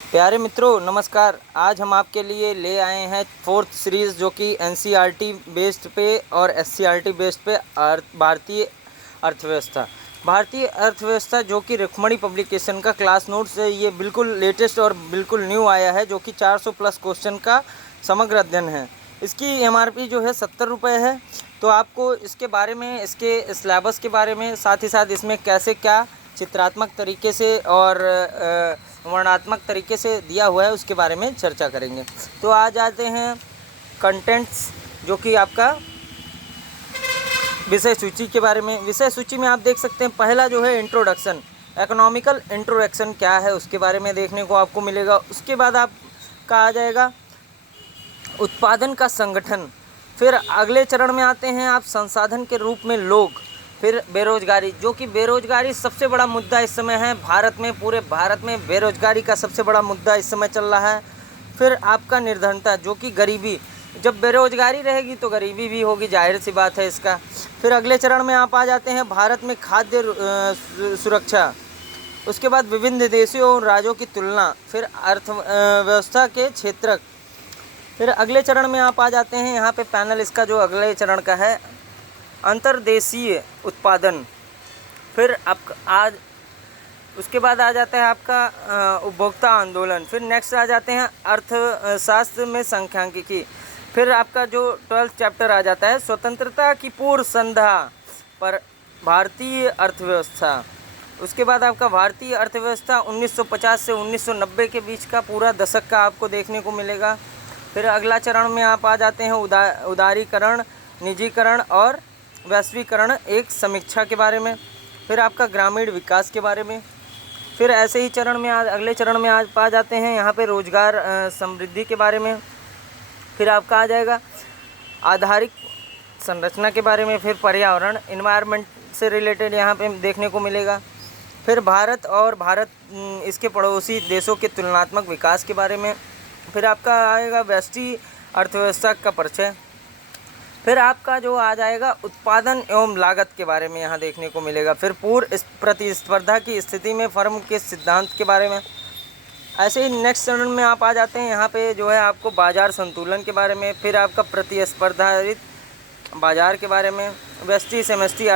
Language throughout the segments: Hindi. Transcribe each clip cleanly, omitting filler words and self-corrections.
प्यारे मित्रों नमस्कार। आज हम आपके लिए ले आए हैं फोर्थ सीरीज़ जो कि एनसीईआरटी बेस्ड पे और एससीईआरटी बेस्ड पे भारतीय अर्थव्यवस्था जो कि रुक्मणी पब्लिकेशन का क्लास नोट्स है। ये बिल्कुल लेटेस्ट और बिल्कुल न्यू आया है जो कि 400 प्लस क्वेश्चन का समग्र अध्ययन है। इसकी एमआरपी जो है 70 रुपये है। तो आपको इसके बारे में, इसके सिलेबस के बारे में, साथ ही साथ इसमें कैसे क्या चित्रात्मक तरीके से और वर्णनात्मक तरीके से दिया हुआ है उसके बारे में चर्चा करेंगे। तो आज आते हैं कंटेंट्स जो कि आपका विषय सूची के बारे में। विषय सूची में आप देख सकते हैं पहला जो है इंट्रोडक्शन, इकोनॉमिकल इंट्रोडक्शन क्या है उसके बारे में देखने को आपको मिलेगा। उसके बाद आपका आ जाएगा उत्पादन का संगठन। फिर अगले चरण में आते हैं आप संसाधन के रूप में लोग। फिर बेरोजगारी, जो कि बेरोजगारी सबसे बड़ा मुद्दा इस समय है भारत में, पूरे भारत में बेरोजगारी का सबसे बड़ा मुद्दा इस समय चल रहा है। फिर आपका निर्धनता जो कि गरीबी, जब बेरोजगारी रहेगी तो गरीबी भी होगी, जाहिर सी बात है इसका। फिर अगले चरण में आप आ जाते हैं भारत में खाद्य सुरक्षा। उसके बाद विभिन्न देशों और राज्यों की तुलना। फिर अर्थव्यवस्था के क्षेत्रक। फिर अगले चरण में आप आ जाते हैं यहाँ पे पैनल इसका जो अगले चरण का है अंतर्देशीय उत्पादन। फिर आज उसके बाद आ जाता है आपका उपभोक्ता आंदोलन। फिर नेक्स्ट आ जाते हैं अर्थशास्त्र में सांख्यिकी। फिर आपका जो 12th चैप्टर आ जाता है स्वतंत्रता की पूर्व संध्या पर भारतीय अर्थव्यवस्था। उसके बाद आपका भारतीय अर्थव्यवस्था 1950 से 1990 के बीच का पूरा दशक का आपको देखने को मिलेगा। फिर अगला चरण में आप आ जाते हैं उदारीकरण, निजीकरण और वैश्वीकरण, एक समीक्षा के बारे में। फिर आपका ग्रामीण विकास के बारे में। फिर ऐसे ही चरण में अगले चरण में आज पा जाते हैं यहाँ पे रोजगार समृद्धि के बारे में। फिर आपका आ जाएगा आधारिक संरचना के बारे में। फिर पर्यावरण, इन्वायरमेंट से रिलेटेड यहाँ पे देखने को मिलेगा। फिर भारत और इसके पड़ोसी देशों के तुलनात्मक विकास के बारे में। फिर आपका आएगा वैश्विक अर्थव्यवस्था का परिचय। फिर आपका जो आ जाएगा उत्पादन एवं लागत के बारे में यहाँ देखने को मिलेगा। फिर पूर्व प्रतिस्पर्धा की स्थिति में फर्म के सिद्धांत के बारे में। ऐसे ही नेक्स्ट चरण में आप आ जाते हैं यहाँ पे जो है आपको बाजार संतुलन के बारे में। फिर आपका प्रतिस्पर्धारित बाजार के बारे में, व्यष्टि समष्टि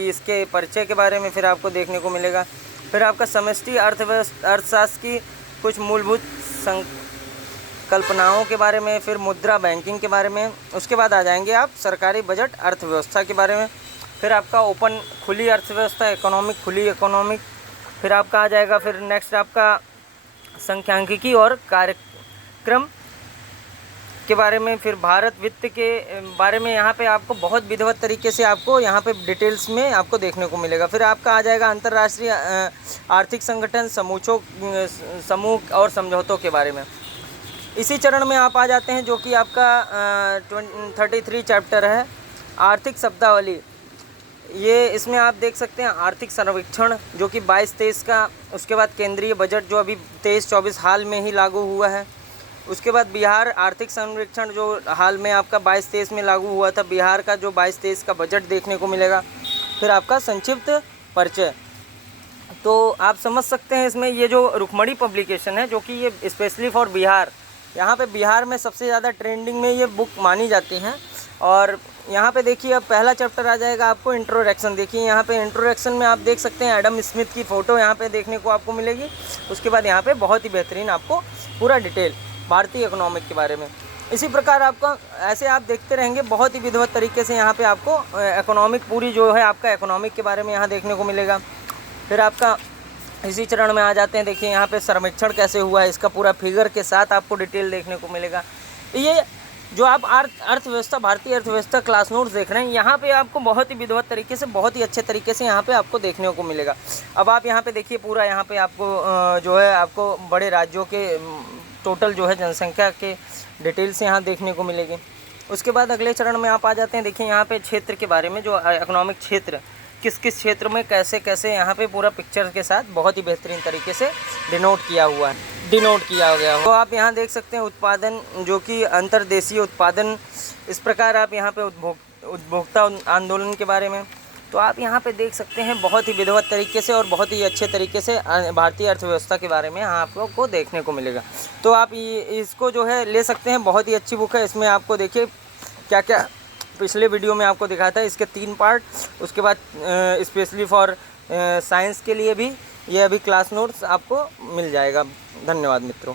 इसके परिचय के बारे में फिर आपको देखने को मिलेगा। फिर आपका समष्टि अर्थशास्त्र की कुछ मूलभूत कल्पनाओं के बारे में। फिर मुद्रा बैंकिंग के बारे में। उसके बाद आ जाएंगे आप सरकारी बजट अर्थव्यवस्था के बारे में। फिर आपका ओपन खुली अर्थव्यवस्था, इकोनॉमिक खुली इकोनॉमिक। फिर आपका आ जाएगा फिर नेक्स्ट आपका सांख्यिकी और कार्यक्रम के बारे में। फिर भारत वित्त के बारे में यहाँ पे आपको बहुत विधिवत तरीके से आपको यहाँ पे डिटेल्स में आपको देखने को मिलेगा। फिर आपका आ जाएगा अंतर्राष्ट्रीय आर्थिक संगठन, समूह और समझौतों के बारे में। इसी चरण में आप आ जाते हैं जो कि आपका 33 चैप्टर है आर्थिक शब्दावली। ये इसमें आप देख सकते हैं आर्थिक सर्वेक्षण जो कि 22-23 का। उसके बाद केंद्रीय बजट जो अभी 23-24 हाल में ही लागू हुआ है। उसके बाद बिहार आर्थिक सर्वेक्षण जो हाल में आपका 22-23 में लागू हुआ था, बिहार का जो 22-23 का बजट देखने को मिलेगा। फिर आपका संक्षिप्त परिचय। तो आप समझ सकते हैं इसमें ये जो रुक्मणी पब्लिकेशन है जो कि ये स्पेशली फॉर बिहार, यहाँ पे बिहार में सबसे ज़्यादा ट्रेंडिंग में ये बुक मानी जाती हैं। और यहाँ पे देखिए अब पहला चैप्टर आ जाएगा आपको इंट्रोडक्शन। देखिए यहाँ पे इंट्रोडक्शन में आप देख सकते हैं एडम स्मिथ की फ़ोटो यहाँ पे देखने को आपको मिलेगी। उसके बाद यहाँ पे बहुत ही बेहतरीन आपको पूरा डिटेल भारतीय इकोनॉमिक के बारे में। इसी प्रकार आपका ऐसे आप देखते रहेंगे बहुत ही विधिवत तरीके से यहाँ पे आपको इकोनॉमिक पूरी जो है आपका इकोनॉमिक के बारे में यहाँ देखने को मिलेगा। फिर आपका इसी चरण में आ जाते हैं, देखिए यहाँ पे सर्वेक्षण कैसे हुआ है इसका पूरा फिगर के साथ आपको डिटेल देखने को मिलेगा। ये जो आप अर्थव्यवस्था, भारतीय अर्थव्यवस्था क्लास नोट्स देख रहे हैं, यहाँ पे आपको बहुत ही विधिवत तरीके से, बहुत ही अच्छे तरीके से यहाँ पे आपको देखने को मिलेगा। अब आप यहाँ पे देखिए पूरा यहाँ पे आपको जो है आपको बड़े राज्यों के टोटल जो है जनसंख्या के डिटेल्स यहाँ देखने को मिलेगी। उसके बाद अगले चरण में आप आ जाते हैं, देखिए यहाँ पे क्षेत्र के बारे में, जो इकोनॉमिक क्षेत्र किस किस क्षेत्र में कैसे कैसे यहाँ पे पूरा पिक्चर के साथ बहुत ही बेहतरीन तरीके से डिनोट किया गया हो। तो आप यहाँ देख सकते हैं उत्पादन जो कि अंतर्देशीय उत्पादन, इस प्रकार आप यहाँ पे उपभोक्ता आंदोलन के बारे में। तो आप यहाँ पे देख सकते हैं बहुत ही विधिवत तरीके से और बहुत ही अच्छे तरीके से भारतीय अर्थव्यवस्था के बारे में आप लोग को देखने को मिलेगा। तो आप इसको जो है ले सकते हैं, बहुत ही अच्छी बुक है। इसमें आपको देखिए क्या क्या पिछले वीडियो में आपको दिखाया था, इसके 3 पार्ट। उसके बाद स्पेशली फॉर साइंस के लिए भी ये अभी क्लास नोट्स आपको मिल जाएगा। धन्यवाद मित्रों।